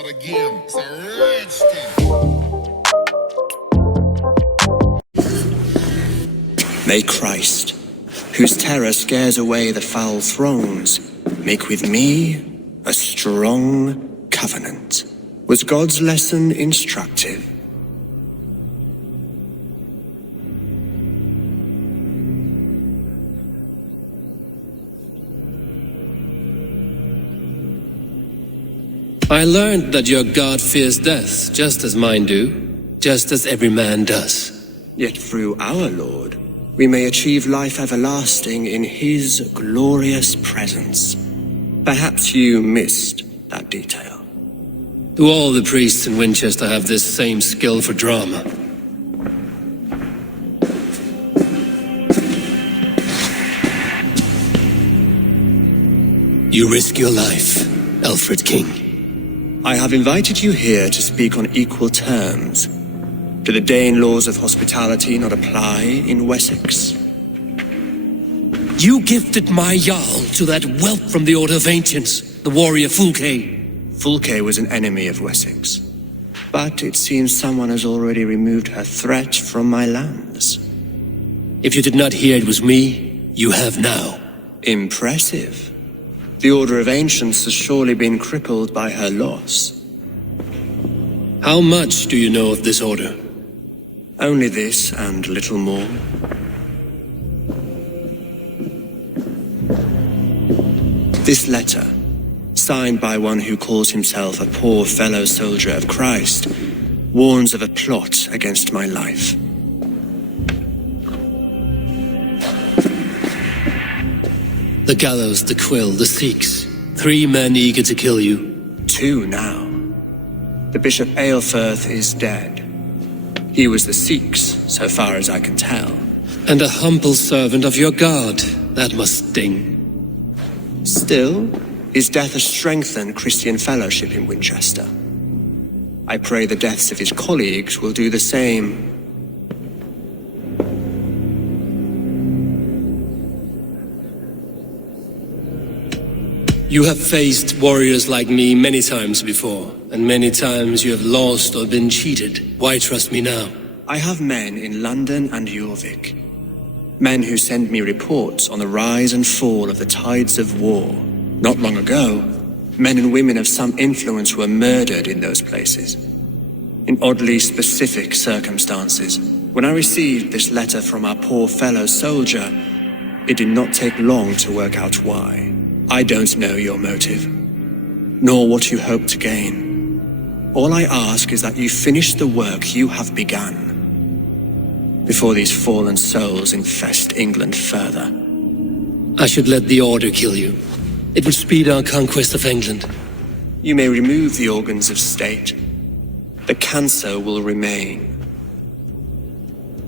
start again. It's a rich May Christ, whose terror scares away the foul thrones, make with me a strong covenant. Was God's lesson instructive? I learned that your God fears death, just as mine do, just as every man does. Yet through our Lord, we may achieve life everlasting in his glorious presence. Perhaps you missed that detail. Do all the priests in Winchester have this same skill for drama? You risk your life, Aelfred King. I have invited you here to speak on equal terms. Do the Dane laws of hospitality not apply in Wessex? You gifted my Jarl to that whelp from the Order of Ancients, the warrior Fulke. Fulke was an enemy of Wessex, but it seems someone has already removed her threat from my lands. If you did not hear it was me, you have now. Impressive. The Order of Ancients has surely been crippled by her loss. How much do you know of this order? Only this and little more. This letter, signed by one who calls himself a poor fellow soldier of Christ, warns of a plot against my life. The gallows, the quill, the Sikhs. 3 men eager to kill you. 2 now. The Bishop Aelfred is dead. He was the Sikhs, so far as I can tell. And a humble servant of your God. That must sting. Still, his death has strengthened Christian fellowship in Winchester. I pray the deaths of his colleagues will do the same. You have faced warriors like me many times before, and many times you have lost or been cheated. Why trust me now? I have men in London and Jorvik. Men who send me reports on the rise and fall of the tides of war. Not long ago, men and women of some influence were murdered in those places. In oddly specific circumstances. When I received this letter from our poor fellow soldier, it did not take long to work out why. I don't know your motive, nor what you hope to gain. All I ask is that you finish the work you have begun, before these fallen souls infest England further. I should let the Order kill you. It would speed our conquest of England. You may remove the organs of state. The cancer will remain.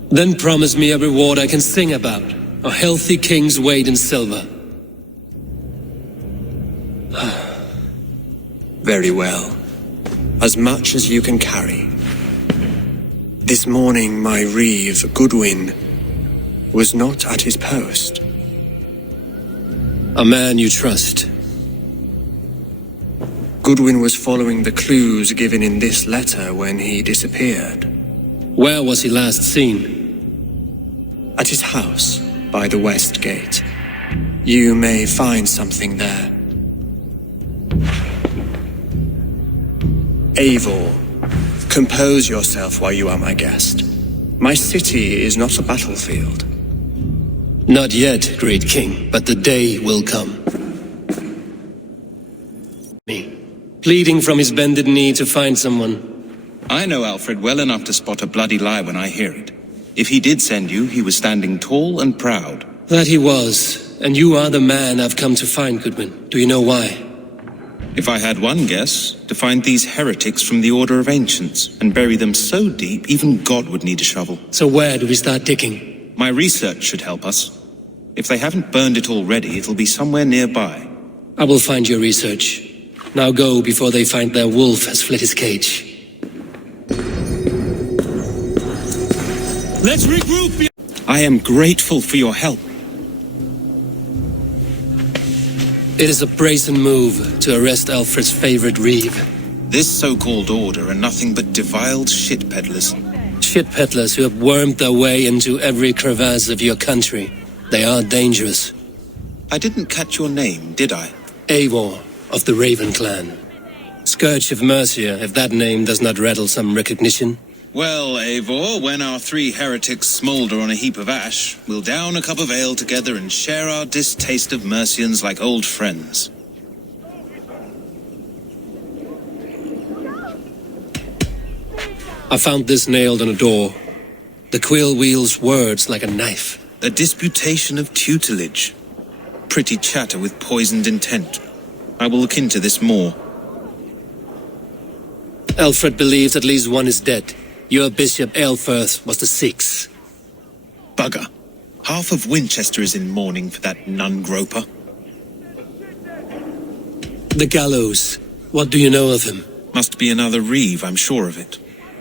Then promise me a reward I can sing about. A healthy king's weight in silver. Very well. As much as you can carry. This morning my reeve, Goodwin, was not at his post. A man you trust. Goodwin was following the clues given in this letter when he disappeared. Where was he last seen? At his house, by the west gate. You may find something there. Eivor, compose yourself while you are my guest. My city is not a battlefield. Not yet, great king, but the day will come. Me, pleading from his bended knee to find someone. I know Alfred well enough to spot a bloody lie when I hear it. If he did send you, he was standing tall and proud. That he was, and you are the man I've come to find, Goodwin. Do you know why? If I had one guess, to find these heretics from the Order of Ancients, and bury them so deep, even God would need a shovel. So where do we start digging? My research should help us. If they haven't burned it already, it'll be somewhere nearby. I will find your research. Now go before they find their wolf has fled his cage. Let's regroup! I am grateful for your help. It is a brazen move to arrest Alfred's favorite reeve. This so-called order are nothing but deviled shit peddlers. Shit peddlers who have wormed their way into every crevasse of your country. They are dangerous. I didn't catch your name, did I? Eivor of the Raven Clan. Scourge of Mercia, if that name does not rattle some recognition. Well, Eivor, when our 3 heretics smoulder on a heap of ash, we'll down a cup of ale together and share our distaste of Mercians like old friends. I found this nailed on a door. The quill wields words like a knife. A disputation of tutelage. Pretty chatter with poisoned intent. I will look into this more. Aelfred believes at least one is dead. Your Bishop Aelfred was the 6th. Bugger. Half of Winchester is in mourning for that nun-groper. The gallows. What do you know of him? Must be another Reeve, I'm sure of it.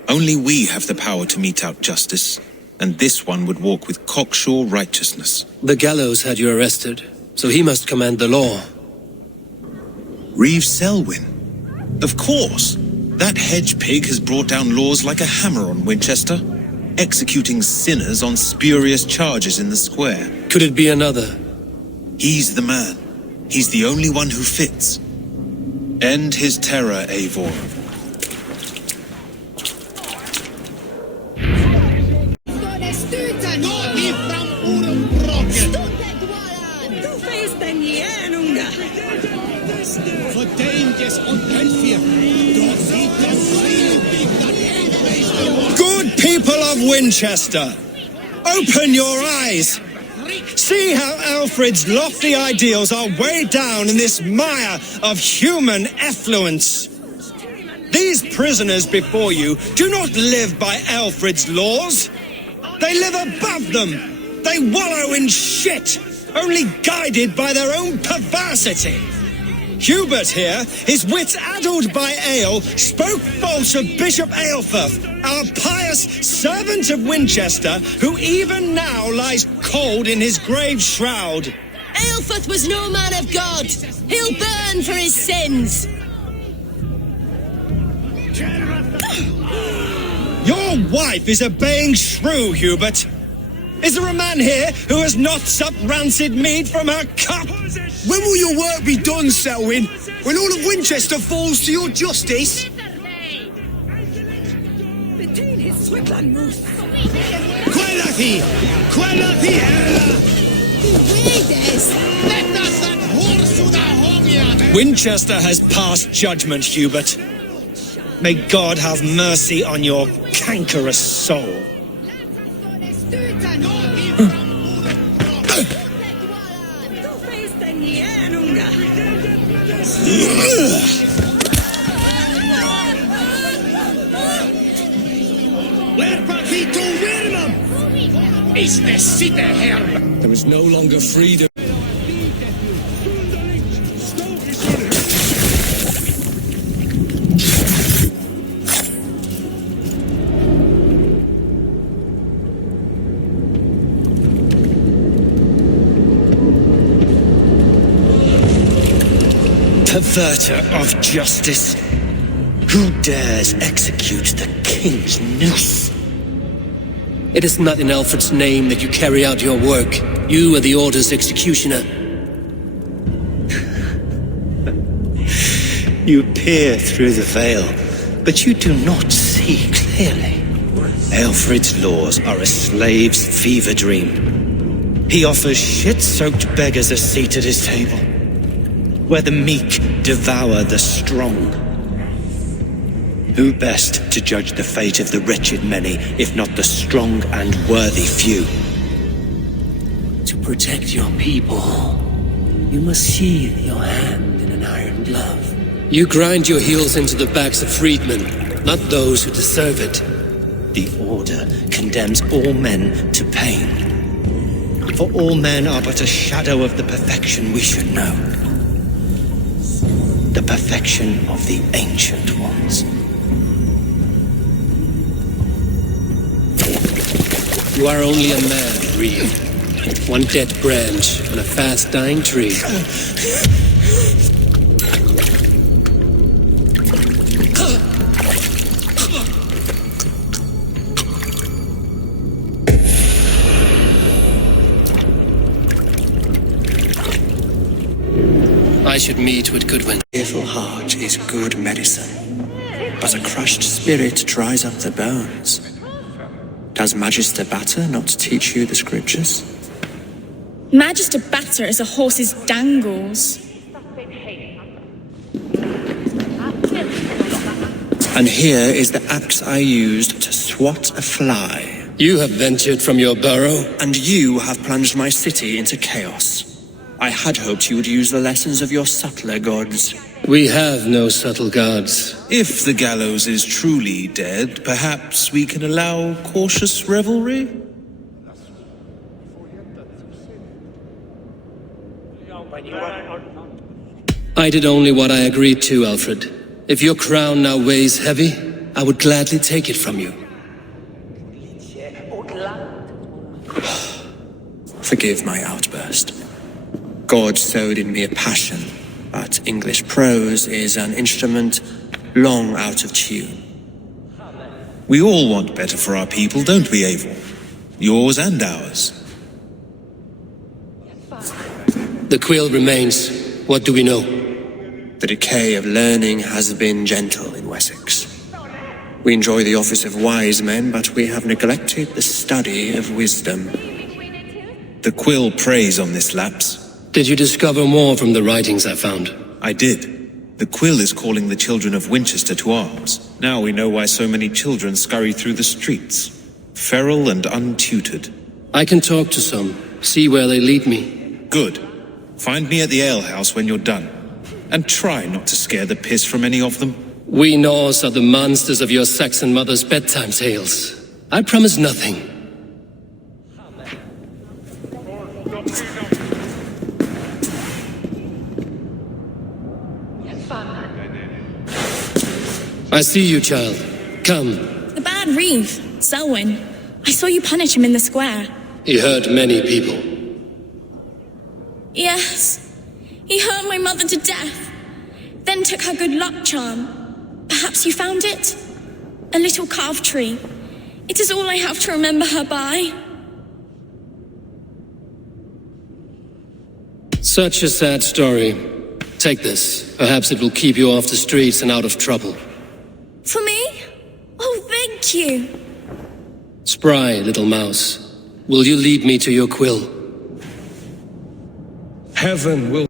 Only we have the power to mete out justice, and this one would walk with cocksure righteousness. The gallows had you arrested, so he must command the law. Reeve Selwyn? Of course! That hedge pig has brought down laws like a hammer on Winchester, executing sinners on spurious charges in the square. Could it be another? He's the man. He's the only one who fits. End his terror, Eivor. Good people of Winchester, open your eyes. See how Aelfred's lofty ideals are weighed down in this mire of human effluence. These prisoners before you do not live by Aelfred's laws. They live above them. They wallow in shit, only guided by their own perversity. Hubert here, his wits addled by ale, spoke false of Bishop Aelfred, our pious servant of Winchester, who even now lies cold in his grave shroud. Aelfred was no man of God. He'll burn for his sins. Your wife is a baying shrew, Hubert. Is there a man here who has not supped rancid mead from her cup? When will your work be done, Selwyn? When all of Winchester falls to your justice? Winchester has passed judgment, Hubert. May God have mercy on your cankerous soul. There is no longer freedom. Perverter of justice. Who dares execute the king's noose? It is not in Aelfred's name that you carry out your work. You are the Order's executioner. You peer through the veil, but you do not see clearly. Aelfred's laws are a slave's fever dream. He offers shit-soaked beggars a seat at his table, where the meek devour the strong. Who best to judge the fate of the wretched many, if not the strong and worthy few? To protect your people, you must sheathe your hand in an iron glove. You grind your heels into the backs of freedmen, not those who deserve it. The Order condemns all men to pain. For all men are but a shadow of the perfection we should know. The perfection of the Ancient Ones. You are only a man, Reeve. One dead branch on a fast-dying tree. I should meet with Goodwin. A cheerful heart is good medicine, but a crushed spirit dries up the bones. Does Magister Batter not teach you the scriptures? Magister Batter is a horse's dangles. And here is the axe I used to swat a fly. You have ventured from your burrow. And you have plunged my city into chaos. I had hoped you would use the lessons of your subtler gods. We have no subtle gods. If the gallows is truly dead, perhaps we can allow cautious revelry? I did only what I agreed to, Alfred. If your crown now weighs heavy, I would gladly take it from you. Forgive my outburst. God sowed in me a passion, but English prose is an instrument long out of tune. We all want better for our people, don't we, Avel? Yours and ours. The quill remains. What do we know? The decay of learning has been gentle in Wessex. We enjoy the office of wise men, but we have neglected the study of wisdom. The quill preys on this lapse. Did you discover more from the writings I found? I did. The quill is calling the children of Winchester to arms. Now we know why so many children scurry through the streets, feral and untutored. I can talk to some, see where they lead me. Good. Find me at the alehouse when you're done. And try not to scare the piss from any of them. We Norse are the monsters of your Saxon mother's bedtime tales. I promise nothing. I see you, child. Come. The bad reeve, Selwyn. I saw you punish him in the square. He hurt many people. Yes. He hurt my mother to death. Then took her good luck charm. Perhaps you found it? A little carved tree. It is all I have to remember her by. Such a sad story. Take this. Perhaps it will keep you off the streets and out of trouble. For me? Oh, thank you. Spry, little mouse. Will you lead me to your quill? Heaven will...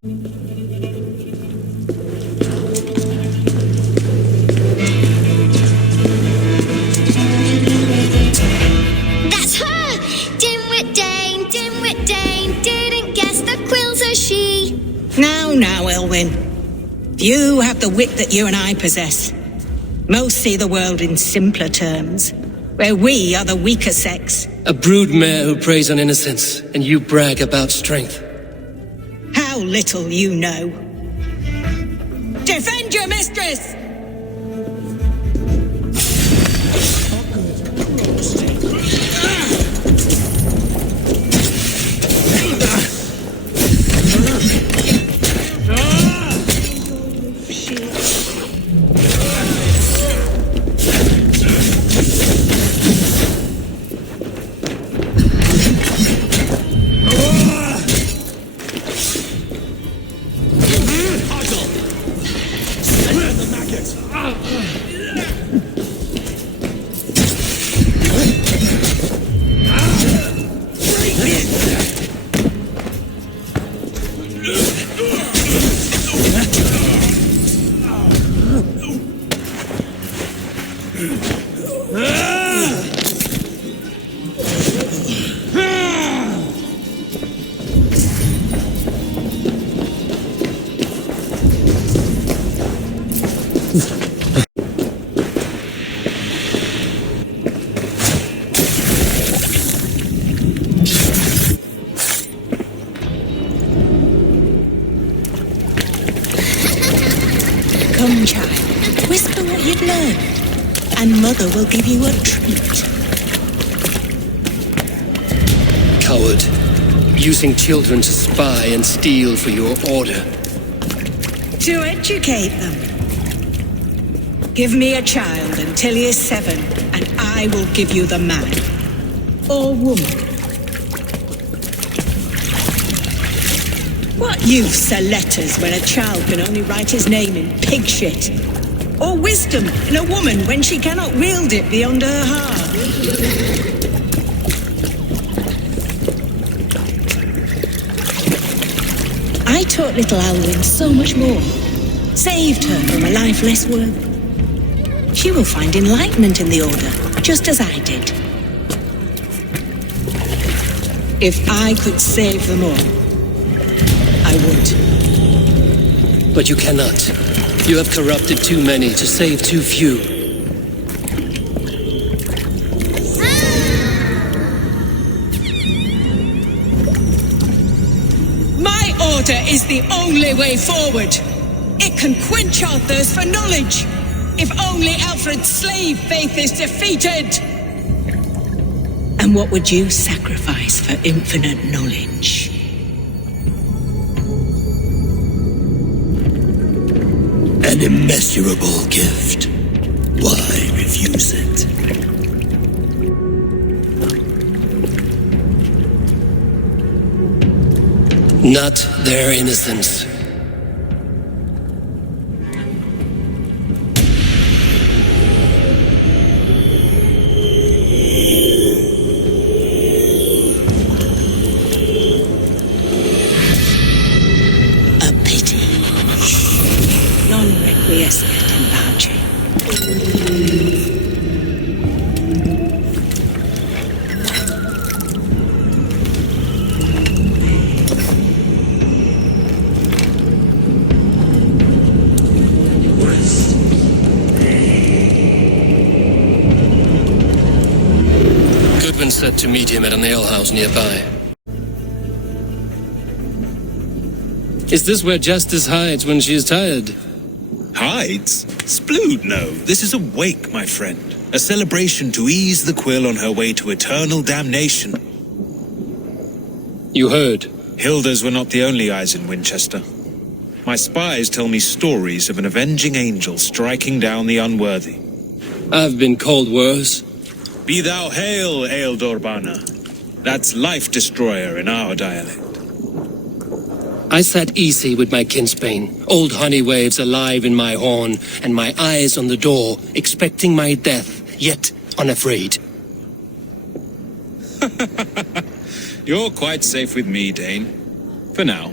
That's her! Dimwit Dane, didn't guess the quill's a she. Now, Elwyn. You have the wit that you and I possess. Most see the world in simpler terms, where we are the weaker sex. A broodmare who preys on innocence, and you brag about strength. How little you know. Defend your mistress! Come, child, whisper what you've learned, and Mother will give you a treat. Coward. Using children to spy and steal for your order. To educate them. Give me a child until he is 7, and I will give you the man. Or woman. What Youths are letters when a child can only write his name in pig shit. Or wisdom in a woman when she cannot wield it beyond her heart. I taught little Alwyn so much more. Saved her from a life less worthy. She will find enlightenment in the Order, just as I did. If I could save them all, I would. But you cannot. You have corrupted too many to save too few. My Order is the only way forward. It can quench our thirst for knowledge. If only Aelfred's slave faith is defeated. And what would you sacrifice for infinite knowledge? An immeasurable gift. Why refuse it? Not their innocence. Said to meet him at an alehouse nearby. Is this where Justice hides when she is tired? Hides? Splood, no. This is a wake, my friend. A celebration to ease the Quill on her way to eternal damnation. You heard. Hilda's were not the only eyes in Winchester. My spies tell me stories of an avenging angel striking down the unworthy. I've been called worse. Be thou hail, Eildorbana. That's Life Destroyer in our dialect. I sat easy with my kinsbane, old honey waves alive in my horn, and my eyes on the door, expecting my death, yet unafraid. You're quite safe with me, Dane. For now.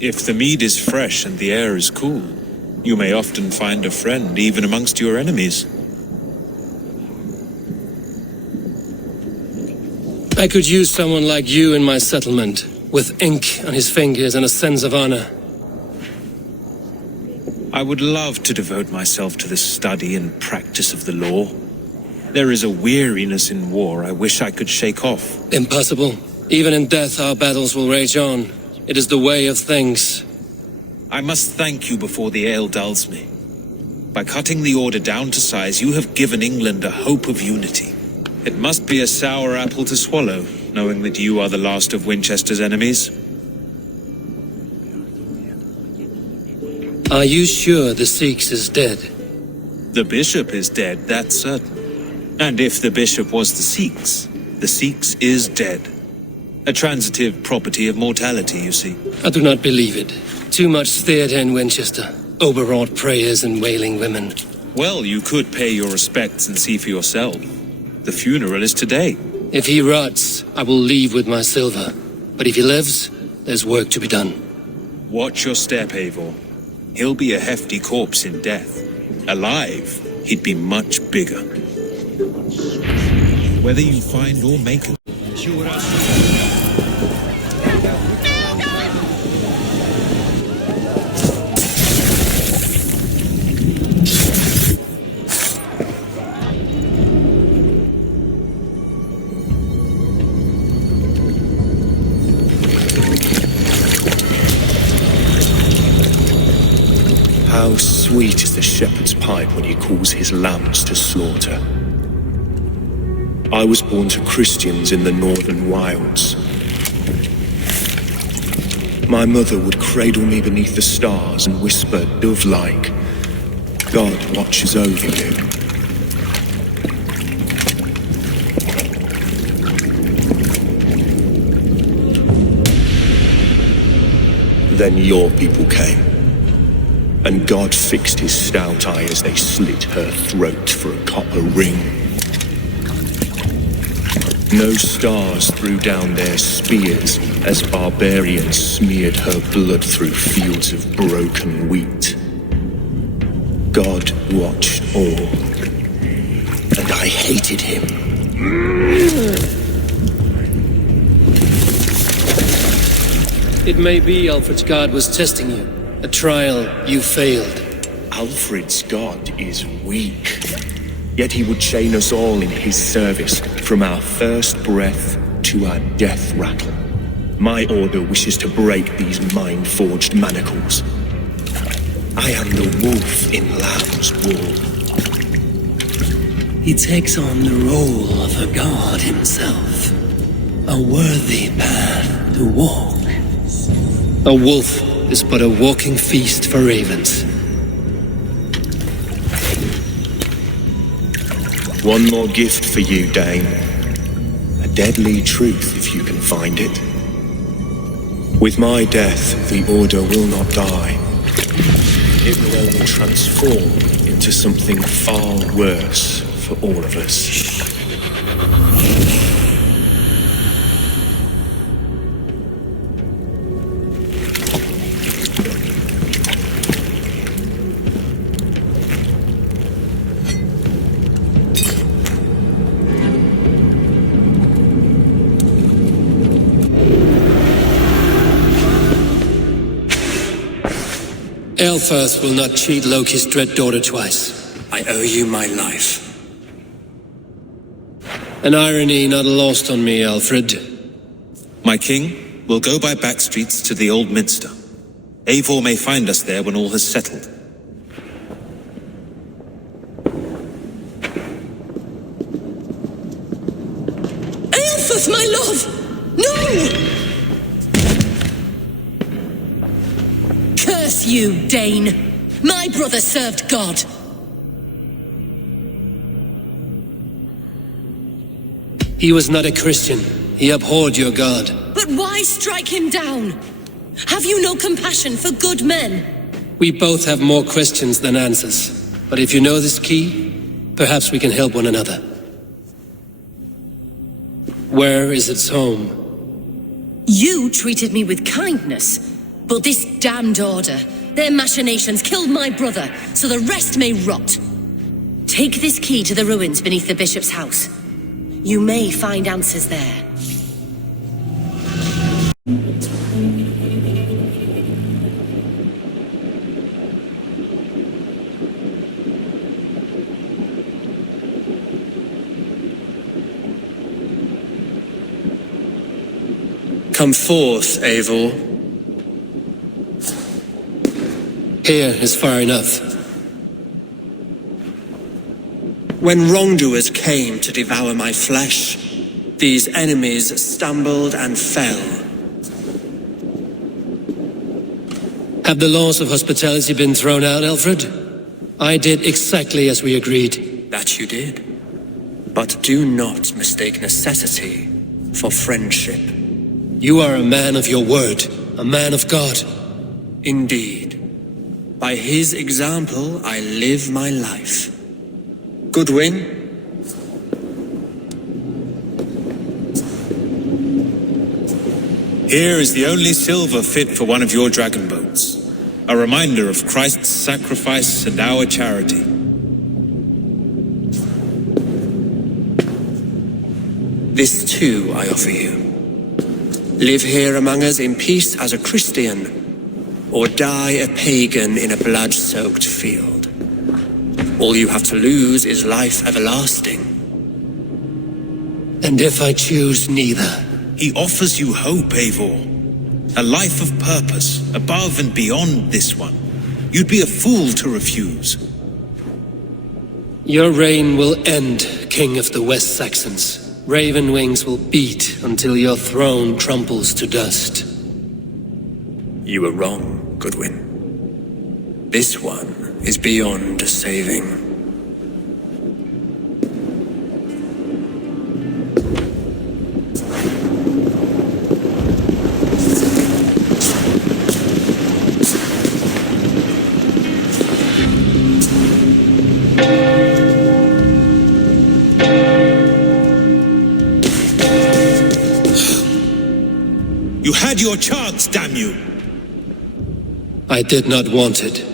If the mead is fresh and the air is cool, you may often find a friend even amongst your enemies. I could use someone like you in my settlement, with ink on his fingers and a sense of honor. I would love to devote myself to the study and practice of the law. There is a weariness in war I wish I could shake off. Impossible. Even in death our battles will rage on. It is the way of things. I must thank you before the ale dulls me. By cutting the Order down to size, you have given England a hope of unity. It must be a sour apple to swallow, knowing that you are the last of Winchester's enemies. Are you sure the Sikhs is dead? The bishop is dead, that's certain. And if the bishop was the Sikhs is dead. A transitive property of mortality, you see. I do not believe it. Too much theatre in Winchester. Overwrought prayers and wailing women. Well, you could pay your respects and see for yourself. The funeral is today. If he rots, I will leave with my silver. But if he lives, there's work to be done. Watch your step, Eivor. He'll be a hefty corpse in death. Alive, he'd be much bigger. Whether you find or make it. How sweet is the shepherd's pipe when he calls his lambs to slaughter. I was born to Christians in the northern wilds. My mother would cradle me beneath the stars and whisper, dove-like, God watches over you. Then your people came, and God fixed his stout eye as they slit her throat for a copper ring. No stars threw down their spears as barbarians smeared her blood through fields of broken wheat. God watched all, and I hated him. It may be Aelfred's god was testing you. A trial you failed. Aelfred's god is weak. Yet he would chain us all in his service, from our first breath to our death rattle. My order wishes to break these mind-forged manacles. I am the wolf in Lamb's wool. He takes on the role of a god himself. A worthy path to walk. A wolf is but a walking feast for ravens. One more gift for you, Dane. A deadly truth, if you can find it. With my death, the Order will not die. It will only transform into something far worse for all of us. Aelfirth will not cheat Loki's dread daughter twice. I owe you my life. An irony not lost on me, Aelfred. My king, we'll go by back streets to the Old Minster. Eivor may find us there when all has settled. Aelfirth, my love! No! Curse you, Dane! My brother served God! He was not a Christian. He abhorred your god. But why strike him down? Have you no compassion for good men? We both have more questions than answers. But if you know this key, perhaps we can help one another. Where is its home? You treated me with kindness, but this damned Order, their machinations killed my brother, so the rest may rot. Take this key to the ruins beneath the bishop's house. You may find answers there. Come forth, Eivor. Here is far enough. When wrongdoers came to devour my flesh, these enemies stumbled and fell. Have the laws of hospitality been thrown out, Aelfred? I did exactly as we agreed. That you did. But do not mistake necessity for friendship. You are a man of your word, a man of God. Indeed. By his example, I live my life. Goodwin? Here is the only silver fit for one of your dragon boats. A reminder of Christ's sacrifice and our charity. This too I offer you. Live here among us in peace as a Christian, or die a pagan in a blood-soaked field. All you have to lose is life everlasting. And if I choose neither? He offers you hope, Eivor. A life of purpose, above and beyond this one. You'd be a fool to refuse. Your reign will end, King of the West Saxons. Raven wings will beat until your throne crumples to dust. You were wrong, Goodwin. This one is beyond saving. had your chance, damn you! I did not want it.